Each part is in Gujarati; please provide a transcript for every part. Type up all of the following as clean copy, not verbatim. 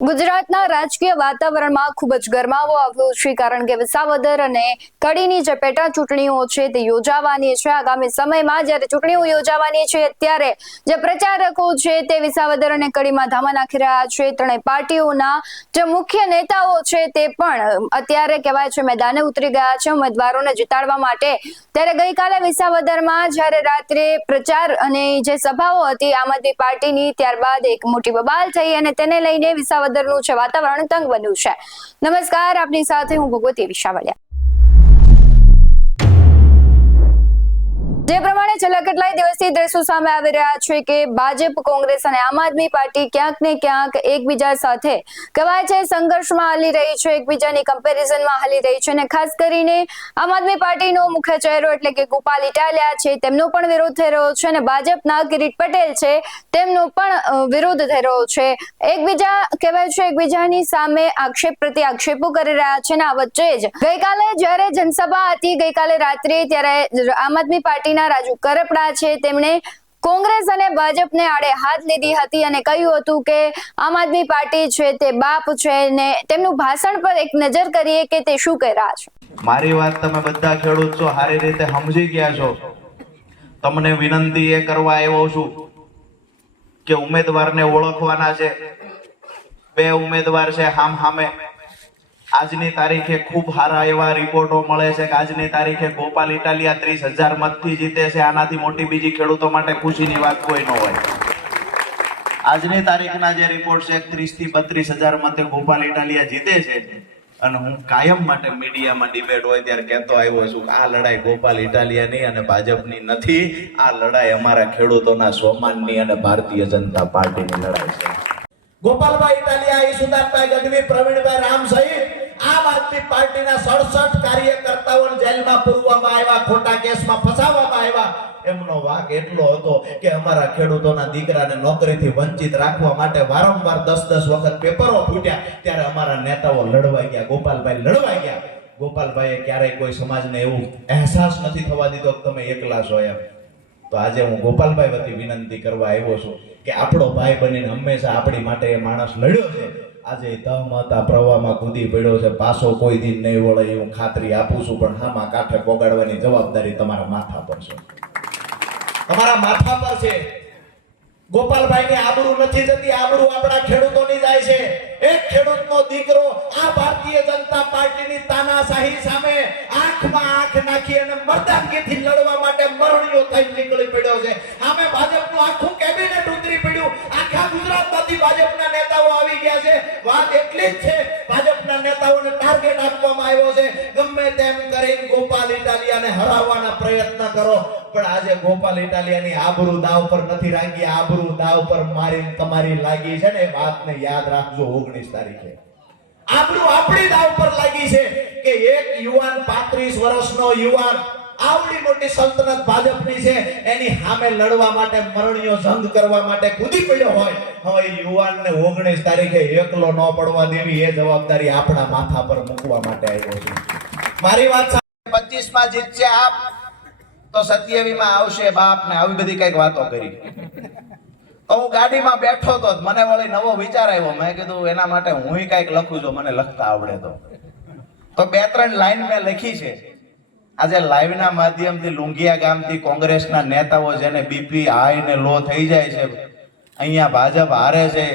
ગુજરાતના રાજકીય વાતાવરણમાં ખૂબ જ ગરમાવો આવ્યો છે, કારણ કે વિસાવદર અને કડીની જે પેટા ચૂંટણીઓ છે તે યોજાવાની છે. આગામી સમયમાં જ્યારે ચૂંટણીઓ યોજાવાની છે ત્યારે જે પ્રચારકો છે તે વિસાવદર અને કડીમાં ધામા નાખી રહ્યા છે. ત્રણેય પાર્ટીઓના જે મુખ્ય નેતાઓ છે તે પણ અત્યારે કહેવાય છે મેદાને ઉતરી ગયા છે ઉમેદવારોને જીતાડવા માટે. ત્યારે ગઈકાલે વિસાવદરમાં જ્યારે રાત્રે પ્રચાર અને જે સભાઓ હતી આમ આદમી પાર્ટીની, ત્યારબાદ એક મોટી બબાલ થઈ અને તેને લઈને વિસાવદરનું છે વાતાવરણ તંગ બન્યું છે. નમસ્કાર, આપની સાથે હું ભગવતી વિશાવડિયા. જે પ્રમાણે છેલ્લા કેટલાય દિવસથી દ્રશ્યો સામે આવી રહ્યા છે કે ભાજપ, કોંગ્રેસ અને આમ આદમી પાર્ટી ક્યાંક ને ક્યાંક એકબીજા સાથે કહેવાય છે સંઘર્ષમાં હાલી રહી છે, એકબીજાની કમ્પેરિઝનમાં હાલી રહી છે. અને ખાસ કરીને આમ આદમી પાર્ટીનો મુખ્ય ચહેરો એટલે કે ગોપાલ ઇટાલિયા છે તેમનો પણ વિરોધ થઈ રહ્યો છે અને ભાજપના કિરીટ પટેલ છે તેમનો પણ વિરોધ થઈ રહ્યો છે. એકબીજા કહેવાય છે એકબીજાની સામે આક્ષેપ પ્રતિ આક્ષેપો કરી રહ્યા છે. અને આ વચ્ચે જ ગઈકાલે જ્યારે જનસભા હતી ગઈકાલે રાત્રે, ત્યારે આમ આદમી પાર્ટી રાજુ કરપડા છે તેમણે કોંગ્રેસ અને ભાજપને આડે હાથ લીધી હતી અને કહ્યું હતું કે આમ આદમી પાર્ટી છે તે બાપ છે. ને તેમનું ભાષણ પર એક નજર કરીએ કે તે શું કહી રહ્યા છે. મારી વાત તમે બધા ખેડૂત છો, સારી રીતે સમજી ગયા છો. તમને વિનંતી એ કરવા આવ્યો છું કે ઉમેદવારને ઓળખવાના છે. બે ઉમેદવાર છે સામે. આજની તારીખે ખૂબ સારા એવા રિપોર્ટો મળે છે કે આજની તારીખે ગોપાલ ઇટાલિયા 30,000 મતથી જીતે છે. આનાથી મોટી બીજી ખેડૂતો માટે ખુશીની વાત કોઈ ન હોય. આજની તારીખના જે રિપોર્ટ છે 30 થી 32,000 મતે ગોપાલ ઇટાલિયા જીતે છે. અને હું કાયમ માટે મીડિયામાં ડિબેટ હોય ત્યારે કહેતો આવ્યો છું કે આ લડાઈ ગોપાલ ઇટાલિયાની અને ભાજપની નથી, આ લડાઈ અમારા ખેડૂતોના સ્વમાનની અને ભારતીય જનતા પાર્ટીની લડાઈ છે. ગોપાલભાઈ ઇટાલિયા, ઈસુદાનભાઈ ગઢવી, પ્રવીણભાઈ રામ સહિત આમ આદમી પાર્ટીના 67 કાર્યકર્તાઓને જેલમાં પૂરવામાં આવ્યા, ખોટા કેસમાં ફસાવવામાં આવ્યા. એમનો વાક એટલો હતો કે અમારા ખેડૂતોના દીકરાને નોકરીથી વંચિત રાખવા માટે વારંવાર 10 વખત પેપરો ફૂટ્યા. ત્યારે અમારા નેતાઓ લડવાઈ ગયા, ગોપાલભાઈ લડવાઈ ગયા. ગોપાલભાઈએ ક્યારેય કોઈ સમાજને એવું અહેસાસ નથી થવા દીધો કે તમે એકલા છો એમ. તો આજે હું ગોપાલભાઈ વતી વિનંતી કરવા આવ્યો છું કે આપણો ભાઈ બનીને હંમેશા આપણી માટે એ માણસ લડ્યો છે. આજે તહમતા પ્રવાહમાં કૂદી પડ્યો છે, પાછો કોઈ દિન નહીં વળે એ હું ખાતરી આપું છું. પણ હામાં કાંઠે પોગાડવાની જવાબદારી તમારા માથા પર છે, તમારા માથા પર છે. ગોપાલભાઈની આબરૂ નથી જતી, આબરૂ આપણા ખેડૂતોની જાય છે. એક ખેડૂતનો દીકરો આ ભારતીય જનતા પાર્ટીની તાનાશાહી સામે આંખમાં આંખ નાખી અને મર્દાનગીથી લડવા માટે મરણીઓ થઈને નીકળી પડ્યો છે. આમે ભાજપનું આખું કેબિનેટ ઉતરી પડ્યું. આખા ગુજરાતમાંથી ભાજપના નેતાઓ આવી ગયા છે. વાત એટલી જ છે, ભાજપના નેતાઓને ટાર્ગેટ આપવામાં આવ્યો છે. ગમે તેમ કરીને ગોપાલ ઇટાલિયાને હરાવવાના પ્રયત્ન કરો. પણ આજે ગોપાલ ઇટાલિયાની આબરૂ દાવ પર નથી રાખી, આબરૂ દાવ પર મારીને તમારી લાગી છે ને. એ વાતને યાદ રાખજો. 19 તારીખે આબરૂ આપણી દાવ પર લાગી છે કે એક યુવાન 35 વર્ષનો યુવાન આવડી મોટી સલ્તનત ભાજપની છે એની સામે લડવા માટે મરણીયો જંગ કરવા માટે કૂદી પડ્યો હોય. હવે યુવાનને 19 તારીખે એકલો ન પડવા દેવી એ જવાબદારી આપણા માથા પર મૂકવા માટે આવ્યો છું. મારી વાત 25 માં જીતશે આપ તો 27 માં આવશે બાપ ને આવી બધી કઈક વાતો કરી. તો હું ગાડીમાં બેઠો તો મને વળી નવો વિચાર આવ્યો. મેં કીધું એના માટે હું કઈક લખું છું, મને લખતા આવડે તો 2-3 લાઈન મેં લખી છે. આજે લાઈવના માધ્યમથી લુંગિયા ગામથી કોંગ્રેસના નેતાઓ જેને બીપી હાઈ ને લો થઈ જાય છે, અહીંયા ભાજપ હારે છે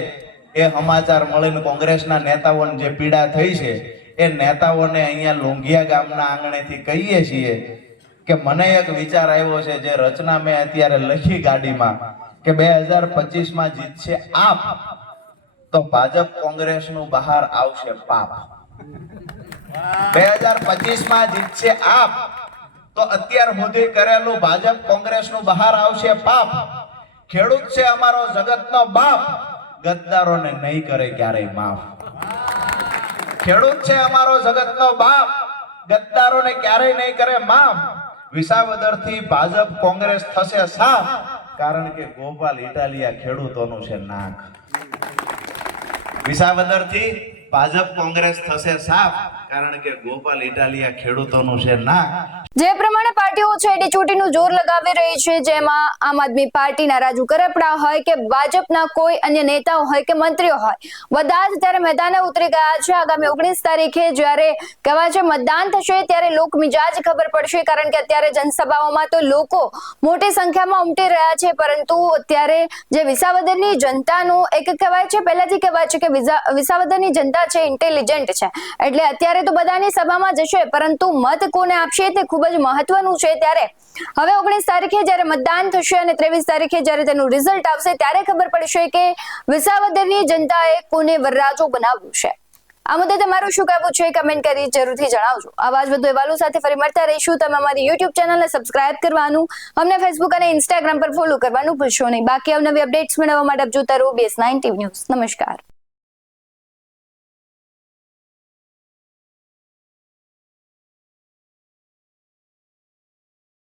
એ સમાચાર મળીને કોંગ્રેસના નેતાઓને જે પીડા થઈ છે એ નેતાઓને અહીંયા લુંગિયા ગામના આંગણેથી કહીએ છીએ કે મને એક વિચાર આવ્યો છે. જે રચના મેં અત્યારે લખી ગાડીમાં કે 2025 માં જીતશે આપ તો ભાજપ કોંગ્રેસનું બહાર આવશે પાપ. 2025 માં જીતશે આપ તો અત્યાર સુધી કરેલું ભાજપ કોંગ્રેસનું બહાર આવશે પાપ. ખેડૂત છે અમારો જગતનો બાપ, ગદ્દારોને નહીં કરે ક્યારેય માફ. ખેડૂત છે અમારો જગતનો બાપ, ગદ્દારોને ક્યારેય નહીં કરે માફ. વિસાવદરથી ભાજપ કોંગ્રેસ થશે સાફ, કારણ કે ગોપાલ ઇટાલિયા ખેડૂતોનું છે નાક. વિસાવદરથી ભાજપ કોંગ્રેસ થશે સાફ, કારણ કે ગોપાલ ઇટાલિયા ખેડૂતોનું છે ના. જે પ્રમાણે પાર્ટીઓ છે એડી ચૂંટણીનું જોર લગાવી રહી છે, જેમાં આમ આદમી પાર્ટીના રાજુ કરપડા હોય કે ભાજપના કોઈ અન્ય નેતાઓ હોય કે મંત્રીઓ હોય, બધા જ ત્યારે મેદાને ઉતરી ગયા છે. આગામી 19 તારીખે જ્યારે કહેવાય છે મતદાન થશે ત્યારે લોક મિજાજ ખબર પડશે, કારણ કે અત્યારે જનસભાઓમાં તો લોકો મોટી સંખ્યામાં ઉમટી રહ્યા છે, પરંતુ અત્યારે જે વિસાવદરની જનતાનું એક કહેવાય છે, પહેલાથી કહેવાય છે કે વિસાવદરની જનતા છે ઇન્ટેલિજન્ટ છે, એટલે અત્યારે તો બધાની સભામાં જશે, પરંતુ મત કોને આપશે તે ખૂબ જ મહત્વનું છે. ત્યારે હવે 19 તારીખે જ્યારે મતદાન થશે અને 23 તારીખે જ્યારે તેનું રિઝલ્ટ આવશે ત્યારે ખબર પડશે કે વિસાવદરની જનતાએ કોને વરરાજો બનાવ્યું છે. આ મુદ્દે તમારું શું કહેવું છે કમેન્ટ કરી જરૂરથી જણાવજો. આવા જ વધુ અહેવાલો સાથે ફરી મળતા રહીશું. તમે અમારી YouTube ચેનલને સબસ્ક્રાઇબ કરવાનું, અમને Facebook અને Instagram પર ફોલો કરવાનું ભૂલશો નહીં. બાકી અવનવી અપડેટ્સ મેળવવા માટે આપ જોતા રહો BS9 TV ન્યૂઝ. નમસ્કાર.